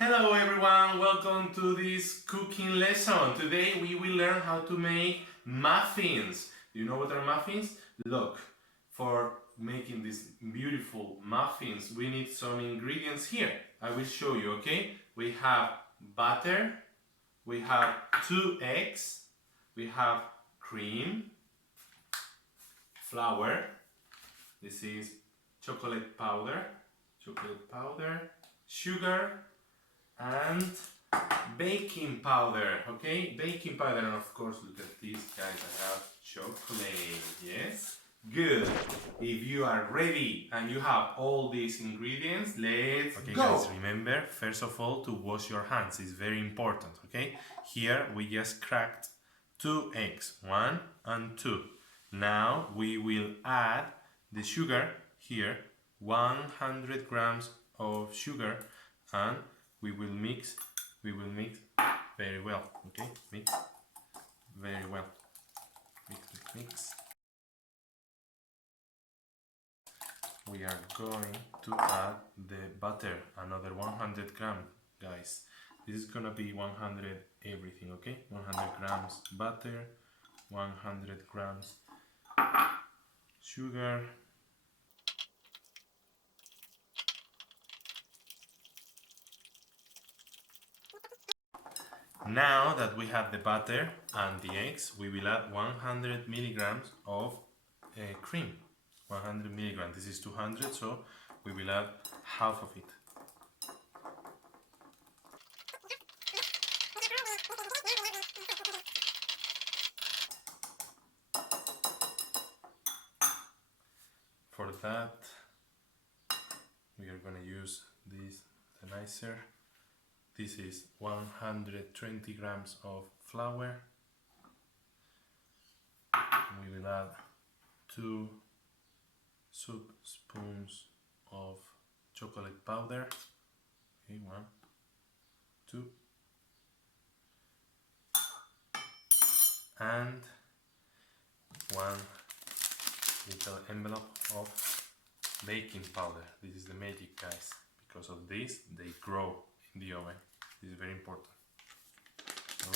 Hello everyone, welcome to this cooking lesson. Today we will learn how to make muffins. Do you know what are muffins? Look, for making these beautiful muffins we need some ingredients here. I will show you, okay? We have butter, we have 2 eggs, we have cream, flour, this is chocolate powder, sugar, and baking powder, okay? Baking powder, and of course, look at these guys, I have chocolate, yes? Good. If you are ready and you have all these ingredients, let's go. Guys, remember, first of all, to wash your hands is very important, okay? Here we just cracked 2 eggs, 1 and 2. Now we will add the sugar here, 100 grams of sugar, and we will mix very well, okay? Mix very well. Mix. We are going to add the butter, another 100 grams, guys. This is gonna be 100 everything, okay? 100 grams butter, 100 grams sugar, Now that we have the butter and the eggs, we will add 100 milligrams of cream. 100 milligrams. This is 200, so we will add half of it. For that, we are going to use this tonizer. This is 120 grams of flour. We will add 2 soup spoons of chocolate powder. Okay, 1, 2, and 1 little envelope of baking powder. This is the magic, guys. Because of this, they grow in the oven. This is very important.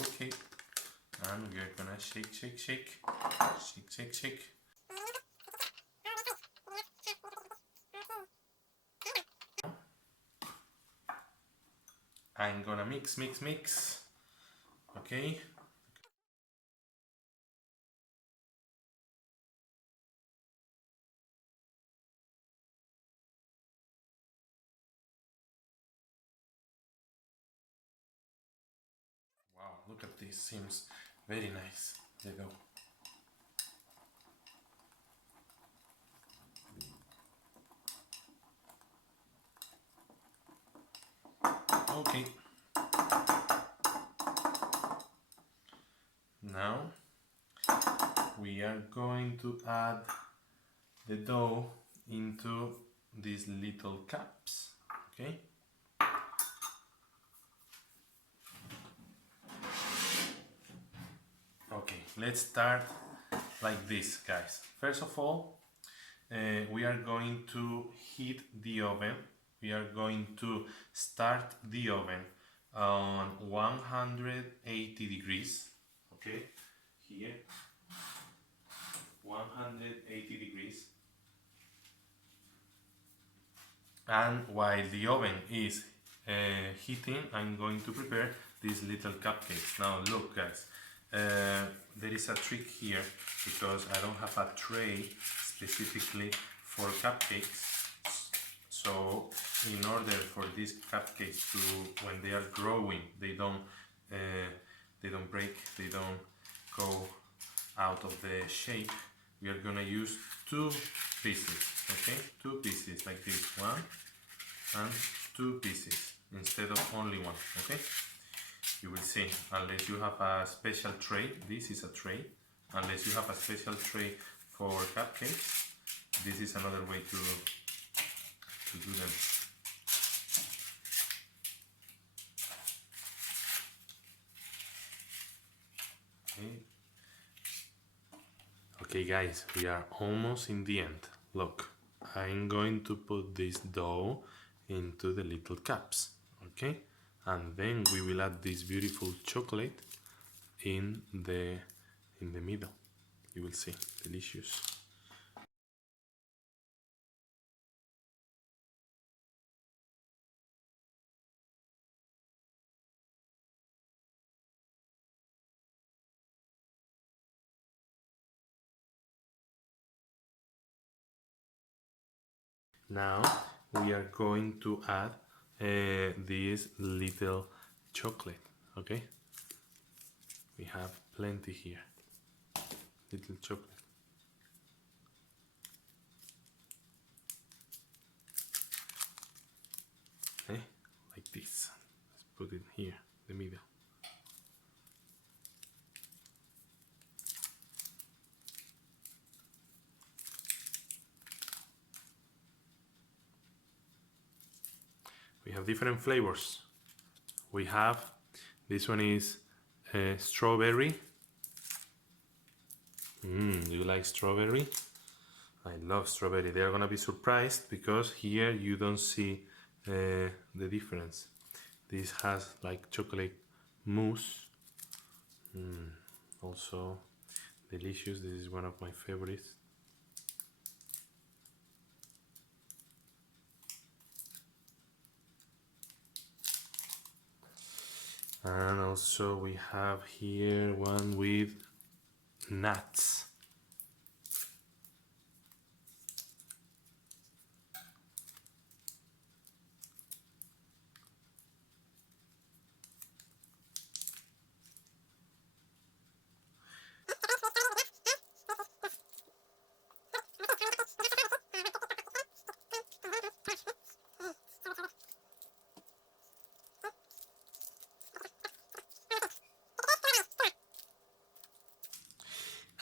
Okay, and we are gonna shake. I'm gonna mix. Okay. Wow, look at this, seems very nice. There you go. Okay. Now we are going to add the dough into these little cups, okay? Okay, let's start like this, guys. First of all, we are going to heat the oven. We are going to start the oven on 180 degrees, okay? Here, 180 degrees. And while the oven is heating, I'm going to prepare these little cupcakes. Now look, guys, there is a trick here because I don't have a tray specifically for cupcakes. So in order for these cupcakes to, when they are growing, they don't break, they don't go out of the shape, we are gonna use 2 pieces, okay? 2 pieces like this, 1 and 2 pieces instead of only 1, okay? You will see, unless you have a special tray, this is a tray, unless you have a special tray for cupcakes, this is another way to do them. Okay guys, we are almost in the end. Look, I'm going to put this dough into the little cups, okay? and then we will add this beautiful chocolate in the middle. You will see, delicious. Now we are going to add this little chocolate, okay? We have plenty here, little chocolate. Okay, like this. Let's put it here, the middle. We have different flavors. We have, this one is strawberry. Do you like strawberry? I love strawberry. They are gonna be surprised because here you don't see the difference. This has like chocolate mousse. Also delicious. This is one of my favorites. And also we have here one with nuts.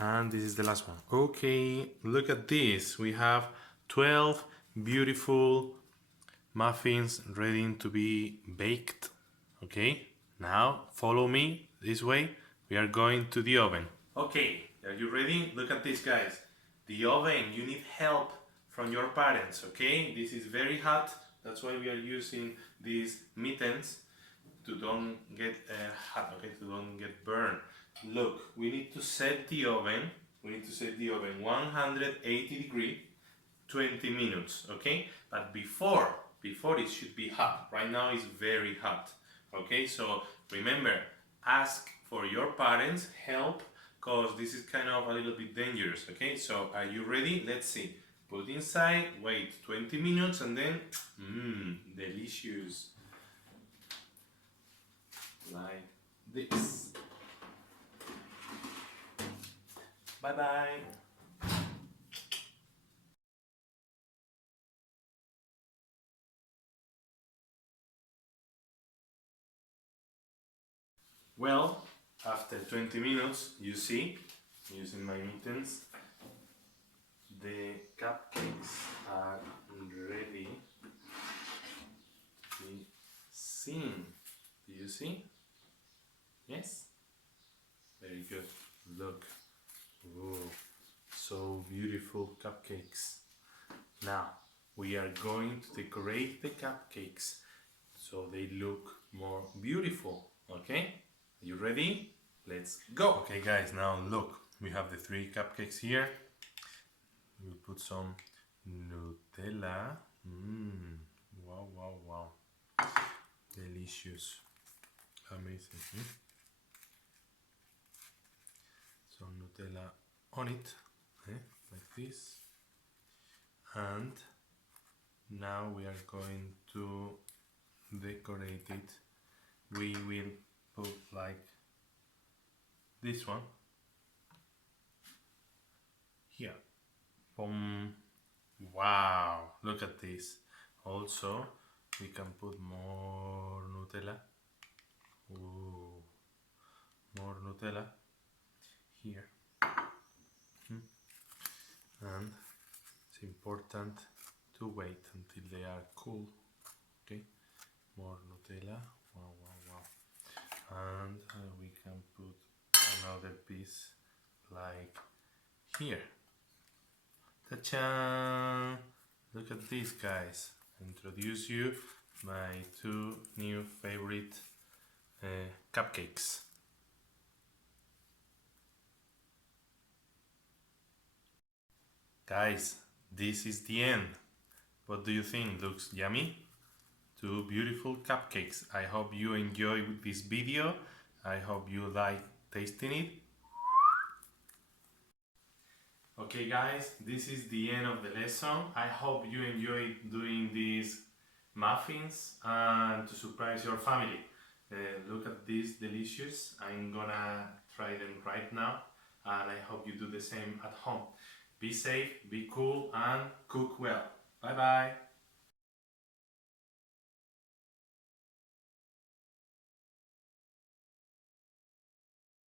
And this is the last one. Okay, look at this. We have 12 beautiful muffins ready to be baked. Okay, now follow me this way. We are going to the oven. Okay, are you ready? Look at this, guys. The oven, you need help from your parents, okay? This is very hot. That's why we are using these mittens to don't get hot, okay, to don't get burned. Look, we need to set the oven. We need to set the oven 180 degree, 20 minutes, okay? But before it should be hot. Right now it's very hot, okay? So remember, ask for your parents' help because this is kind of a little bit dangerous, okay? So are you ready? Let's see. Put inside, wait 20 minutes and then, delicious. Like this. Bye bye. Well, after 20 minutes, you see, using my mittens, the cupcakes are ready to be seen. Do you see? Yes? Very good. Look. Ooh, so beautiful cupcakes. Now, we are going to decorate the cupcakes so they look more beautiful. Okay? Are you ready? Let's go! Okay guys, now look. We have the 3 cupcakes here. We'll put some Nutella. Wow, wow, wow. Delicious. Amazing. Some Nutella on it, like this. And now we are going to decorate it. We will put like this one here. Boom. Wow, look at this. Also, we can put more Nutella. Ooh, more Nutella here. And it's important to wait until they are cool. Okay, more Nutella. Wow, wow, wow. And we can put another piece like here. Ta-cha! Look at this, guys. Introduce you my two new favorite cupcakes. Guys, this is the end. What do you think? Looks yummy? Two beautiful cupcakes. I hope you enjoyed this video. I hope you like tasting it. Okay guys, this is the end of the lesson. I hope you enjoyed doing these muffins and to surprise your family. Look at this delicious. I'm gonna try them right now and I hope you do the same at home. Be safe, be cool and cook well. Bye bye.